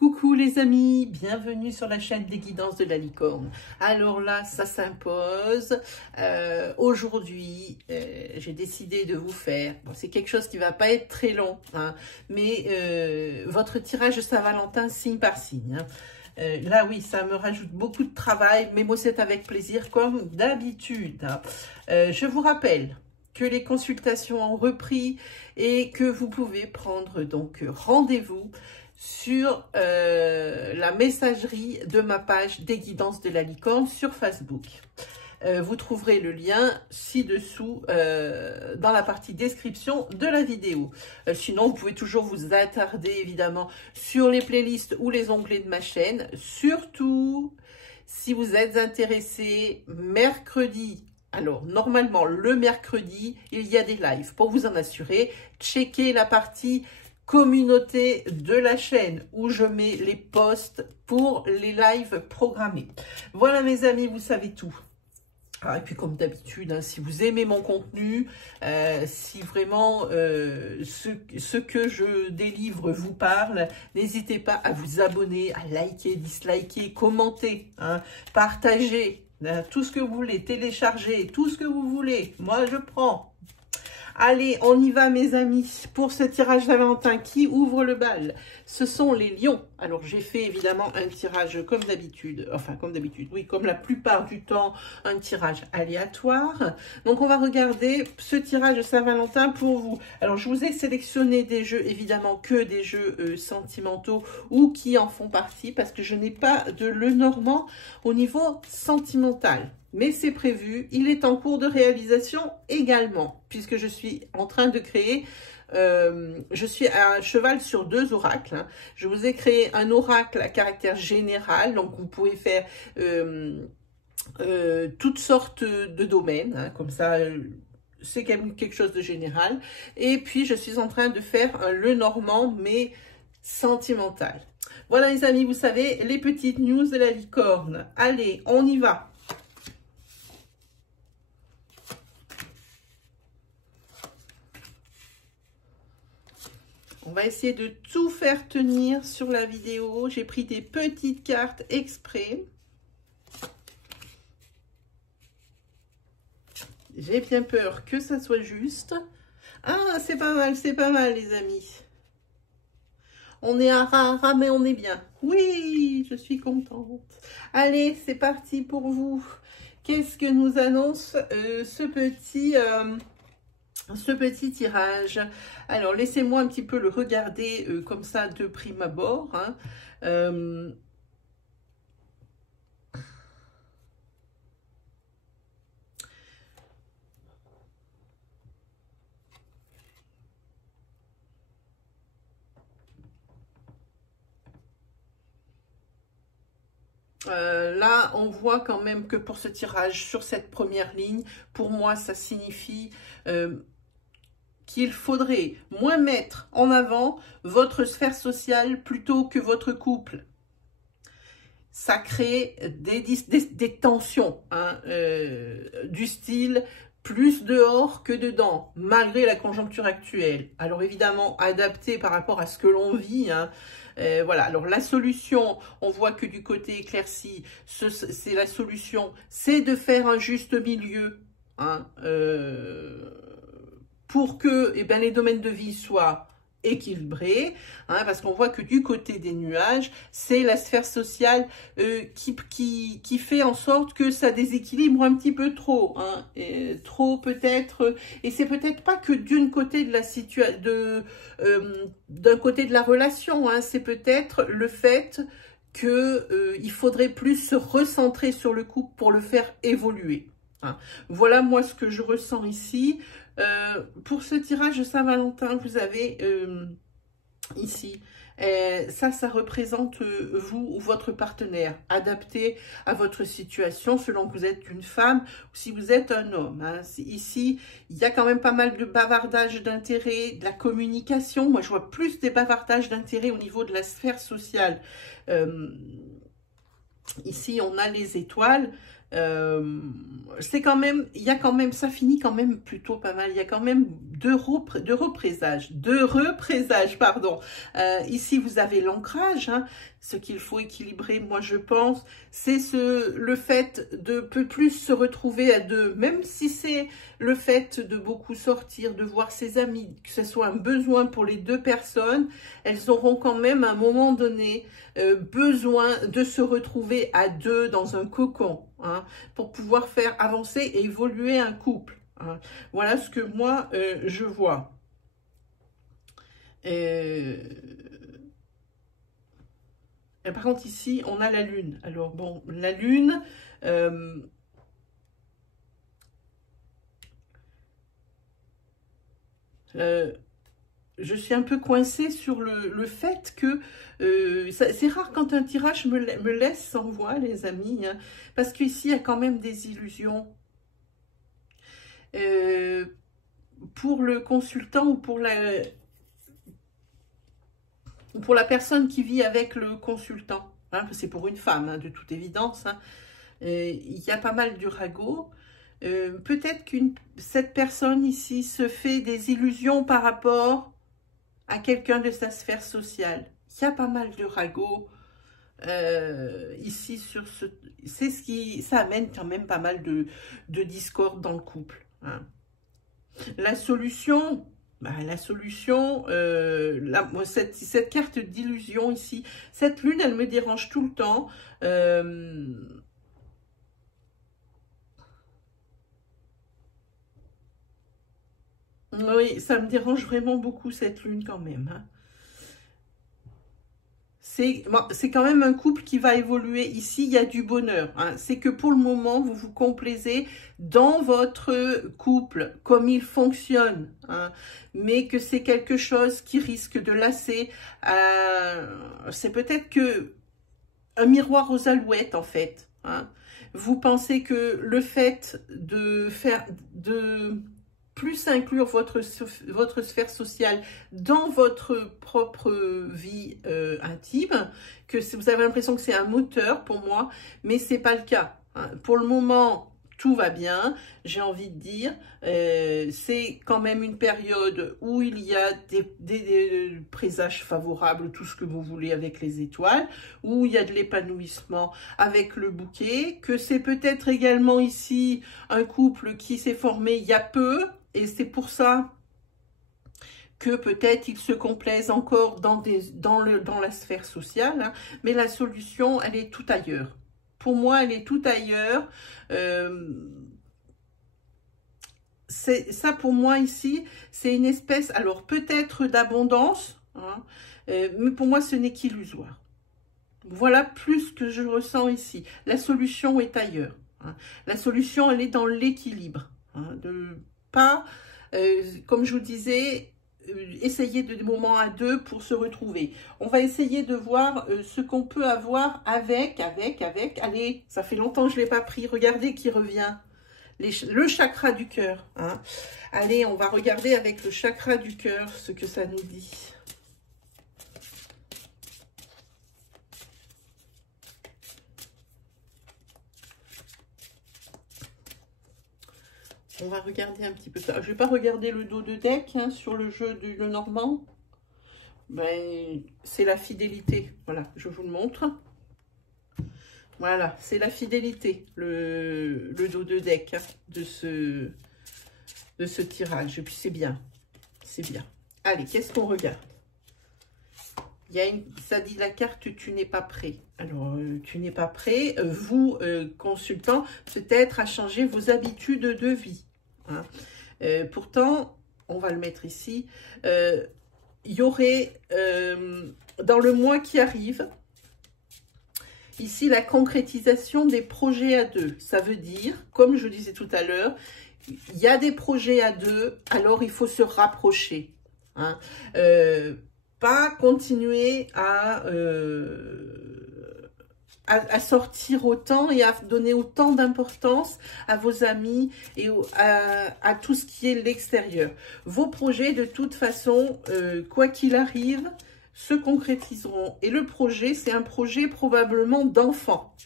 Coucou les amis, bienvenue sur la chaîne des guidances de la licorne. Alors là, ça s'impose. Aujourd'hui, j'ai décidé de vous faire, bon, c'est quelque chose qui va pas être très long, hein, mais votre tirage de Saint-Valentin signe par signe. Hein. Là, oui, ça me rajoute beaucoup de travail, mais moi, c'est avec plaisir, comme d'habitude. Hein. Je vous rappelle que les consultations ont repris et que vous pouvez prendre donc rendez-vous sur la messagerie de ma page des guidances de la licorne sur Facebook. Vous trouverez le lien ci-dessous dans la partie description de la vidéo. Sinon, vous pouvez toujours vous attarder évidemment sur les playlists ou les onglets de ma chaîne. Surtout, si vous êtes intéressé, mercredi, alors normalement le mercredi, il y a des lives. Pour vous en assurer, checkez la partie communauté de la chaîne où je mets les posts pour les lives programmés. Voilà mes amis, vous savez tout. Ah, et puis comme d'habitude, hein, si vous aimez mon contenu, si vraiment ce que je délivre vous parle, n'hésitez pas à vous abonner, à liker, disliker, commenter, hein, partager, hein, tout ce que vous voulez, télécharger, tout ce que vous voulez. Moi, je prends. Allez, on y va mes amis, pour ce tirage Saint-Valentin qui ouvre le bal. Ce sont les lions. Alors j'ai fait évidemment un tirage comme d'habitude, enfin comme d'habitude, oui, comme la plupart du temps, un tirage aléatoire. Donc on va regarder ce tirage de Saint-Valentin pour vous. Alors je vous ai sélectionné des jeux, évidemment que des jeux sentimentaux ou qui en font partie, parce que je n'ai pas de Lenormand au niveau sentimental. Mais c'est prévu, il est en cours de réalisation également, puisque je suis en train de créer, je suis à cheval sur 2 oracles. Hein. Je vous ai créé un oracle à caractère général, donc vous pouvez faire toutes sortes de domaines, hein, comme ça, c'est quand même quelque chose de général. Et puis, je suis en train de faire un Lenormand, mais sentimental. Voilà les amis, vous savez, les petites news de la licorne. Allez, on y va. On va essayer de tout faire tenir sur la vidéo. J'ai pris des petites cartes exprès. J'ai bien peur que ça soit juste. Ah, c'est pas mal les amis. On est à ras, mais on est bien. Oui, je suis contente. Allez, c'est parti pour vous. Qu'est-ce que nous annonce ce petit tirage? Alors, laissez-moi un petit peu le regarder comme ça de prime abord. Hein. Là, on voit quand même que pour ce tirage, sur cette première ligne, pour moi, ça signifie qu'il faudrait moins mettre en avant votre sphère sociale plutôt que votre couple. Ça crée des tensions, hein, du style plus dehors que dedans, malgré la conjoncture actuelle. Alors évidemment, adapté par rapport à ce que l'on vit, hein. Voilà, alors la solution, on voit que du côté éclairci, c'est la solution, c'est de faire un juste milieu, hein, pour que les domaines de vie soient équilibrés, hein, parce qu'on voit que du côté des nuages, c'est la sphère sociale qui fait en sorte que ça déséquilibre un petit peu trop, hein, trop peut-être, et c'est peut-être pas que d'un côté de la situation, d'un côté de la relation, hein, c'est peut-être le fait que il faudrait plus se recentrer sur le couple pour le faire évoluer. Hein. Voilà moi ce que je ressens ici. Pour ce tirage de Saint-Valentin, vous avez ici, ça représente vous ou votre partenaire, adapté à votre situation selon que vous êtes une femme ou si vous êtes un homme. Hein. Ici, il y a quand même pas mal de bavardage d'intérêt, de la communication. Moi, je vois plus des bavardages d'intérêt au niveau de la sphère sociale. Ici, on a les étoiles. c'est quand même, il y a quand même, ça finit quand même plutôt pas mal. Il y a quand même deux représages, pardon. Ici, vous avez l'ancrage, hein, ce qu'il faut équilibrer, moi je pense, c'est le fait de plus se retrouver à deux, même si c'est le fait de beaucoup sortir, de voir ses amis, que ce soit un besoin pour les deux personnes, elles auront quand même à un moment donné besoin de se retrouver à deux dans un cocon, hein, pour pouvoir faire avancer et évoluer un couple. Hein. Voilà ce que moi je vois. Et par contre ici on a la lune. Alors bon, la lune, je suis un peu coincée sur le fait que c'est rare quand un tirage me laisse sans voix, les amis, hein, parce qu'ici il y a quand même des illusions. Pour le consultant ou pour la personne qui vit avec le consultant, hein, c'est pour une femme, hein, de toute évidence, hein, il y a pas mal de ragots. Peut-être cette personne ici se fait des illusions par rapport à quelqu'un de sa sphère sociale. Il y a pas mal de ragots ici sur ce... C'est ce qui... Ça amène quand même pas mal de discorde dans le couple. Hein. La solution... cette carte d'illusion ici, cette lune, elle me dérange tout le temps. Oui, ça me dérange vraiment beaucoup cette lune quand même. Hein. C'est quand même un couple qui va évoluer. Ici, il y a du bonheur. Hein. C'est que pour le moment, vous vous complaisez dans votre couple, comme il fonctionne. Hein. Mais que c'est quelque chose qui risque de lasser. C'est peut-être que un miroir aux alouettes, en fait. Hein. Vous pensez que le fait de plus inclure votre sphère sociale dans votre propre vie intime, que vous avez l'impression que c'est un moteur pour moi, mais c'est pas le cas. Hein. Pour le moment, tout va bien, j'ai envie de dire, c'est quand même une période où il y a des présages favorables, tout ce que vous voulez avec les étoiles, où il y a de l'épanouissement avec le bouquet, que c'est peut-être également ici un couple qui s'est formé il y a peu, et c'est pour ça que peut-être ils se complaisent encore dans la sphère sociale, hein, mais la solution, elle est tout ailleurs. Pour moi, elle est tout ailleurs. Ça, pour moi, ici, c'est une espèce, alors peut-être d'abondance, hein, mais pour moi, ce n'est qu'illusoire. Voilà plus que je ressens ici. La solution est ailleurs. Hein. La solution, elle est dans l'équilibre. Hein, pas, comme je vous disais, essayer de moments à deux pour se retrouver. On va essayer de voir ce qu'on peut avoir avec, allez, ça fait longtemps que je ne l'ai pas pris, regardez qui revient, le chakra du cœur. Hein. Allez, on va regarder avec le chakra du cœur ce que ça nous dit. On va regarder un petit peu ça. Je ne vais pas regarder le dos de deck hein, sur le jeu du Lenormand. Ben, c'est la fidélité. Voilà, je vous le montre. Voilà, c'est la fidélité, le dos de deck hein, de ce tirage. Et puis c'est bien. C'est bien. Allez, qu'est-ce qu'on regarde? Ça dit la carte « Tu n'es pas prêt ». Alors, tu n'es pas prêt, vous, consultant, peut-être à changer vos habitudes de vie. Hein. Pourtant, on va le mettre ici, il y aurait, dans le mois qui arrive, ici, la concrétisation des projets à deux. Ça veut dire, comme je disais tout à l'heure, il y a des projets à deux, alors il faut se rapprocher. Hein. Pas continuer à sortir autant et à donner autant d'importance à vos amis et à tout ce qui est l'extérieur. Vos projets, de toute façon, quoi qu'il arrive, se concrétiseront. Et le projet, c'est un projet probablement d'enfant.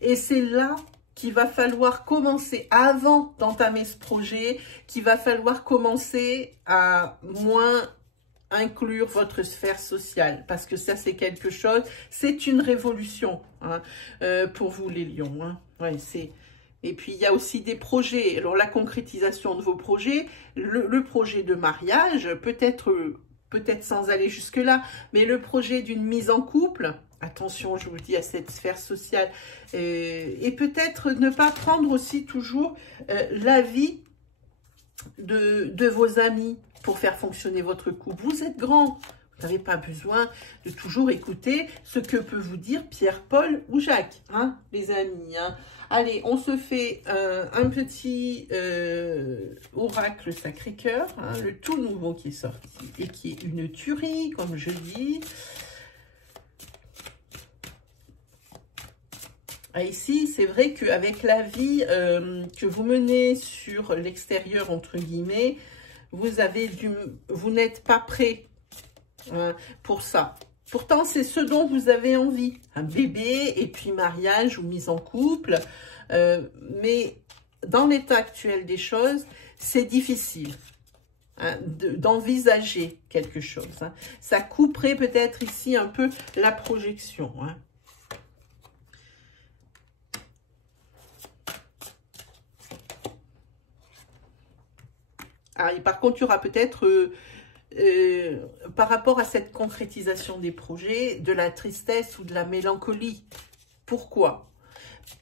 Et c'est là qu'il va falloir commencer, avant d'entamer ce projet, qu'il va falloir commencer à moins inclure votre sphère sociale, parce que ça c'est quelque chose, c'est une révolution hein, pour vous les lions. Hein. Ouais, et puis il y a aussi des projets, alors la concrétisation de vos projets, le projet de mariage, peut-être sans aller jusque là, mais le projet d'une mise en couple, attention je vous dis à cette sphère sociale, et peut-être ne pas prendre aussi toujours l'avis de vos amis pour faire fonctionner votre couple. Vous êtes grand, vous n'avez pas besoin de toujours écouter ce que peut vous dire Pierre, Paul ou Jacques, hein, les amis. Hein. Allez, on se fait un petit oracle Sacré-Cœur, hein, le tout nouveau qui est sorti et qui est une tuerie, comme je dis. Ah, ici, c'est vrai qu'avec la vie que vous menez sur l'extérieur, entre guillemets, vous n'êtes pas prêt hein, pour ça. Pourtant, c'est ce dont vous avez envie. Un bébé et puis mariage ou mise en couple. Mais dans l'état actuel des choses, c'est difficile hein, d'envisager quelque chose. Hein. Ça couperait peut-être ici un peu la projection. Hein. Ah, et par contre, il y aura peut-être, par rapport à cette concrétisation des projets, de la tristesse ou de la mélancolie. Pourquoi?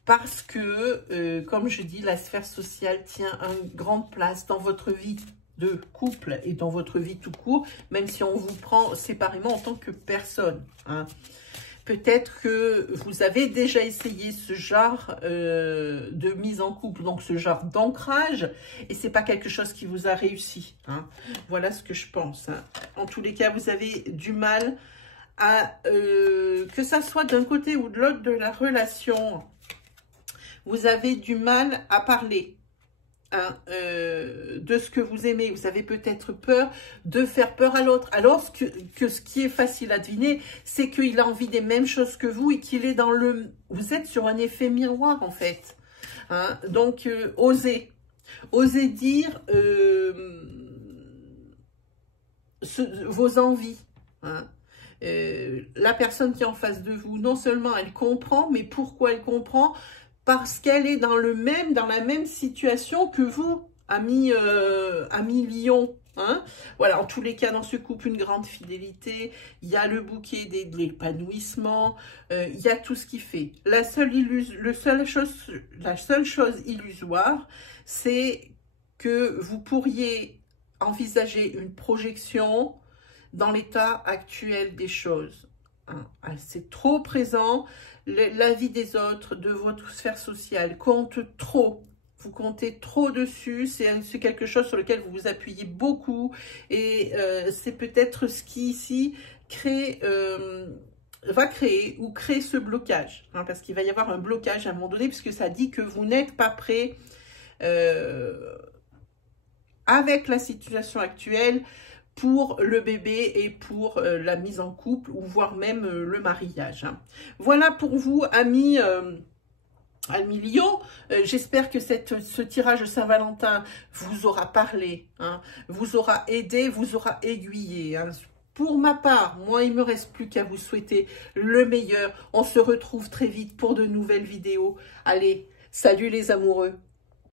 Parce que, comme je dis, la sphère sociale tient une grande place dans votre vie de couple et dans votre vie tout court, même si on vous prend séparément en tant que personne. Hein. Peut-être que vous avez déjà essayé ce genre de mise en couple, donc ce genre d'ancrage, et c'est pas quelque chose qui vous a réussi. Hein. Voilà ce que je pense. Hein. En tous les cas, vous avez du mal à, que ça soit d'un côté ou de l'autre de la relation, vous avez du mal à parler. Hein, de ce que vous aimez. Vous avez peut-être peur de faire peur à l'autre. Alors que ce qui est facile à deviner, c'est qu'il a envie des mêmes choses que vous et qu'il est dans le... Vous êtes sur un effet miroir, en fait. Hein, donc, osez. Osez dire vos envies. Hein. La personne qui est en face de vous, non seulement elle comprend, mais pourquoi elle comprend ? Parce qu'elle est dans la même situation que vous, amis lion. Hein, voilà, en tous les cas, dans ce couple, une grande fidélité. Il y a le bouquet de l'épanouissement. Il y a tout ce qui fait. La seule chose illusoire, c'est que vous pourriez envisager une projection dans l'état actuel des choses. Hein, c'est trop présent. La vie des autres, de votre sphère sociale, compte trop. Vous comptez trop dessus. C'est quelque chose sur lequel vous vous appuyez beaucoup. Et c'est peut-être ce qui, ici, va créer ou crée ce blocage. Hein, parce qu'il va y avoir un blocage à un moment donné, puisque ça dit que vous n'êtes pas prêt avec la situation actuelle pour le bébé et pour la mise en couple ou voire même le mariage. Hein. Voilà pour vous, amis Lion. J'espère que ce tirage Saint-Valentin vous aura parlé, hein, vous aura aidé, vous aura aiguillé. Hein. Pour ma part, moi, il ne me reste plus qu'à vous souhaiter le meilleur. On se retrouve très vite pour de nouvelles vidéos. Allez, salut les amoureux!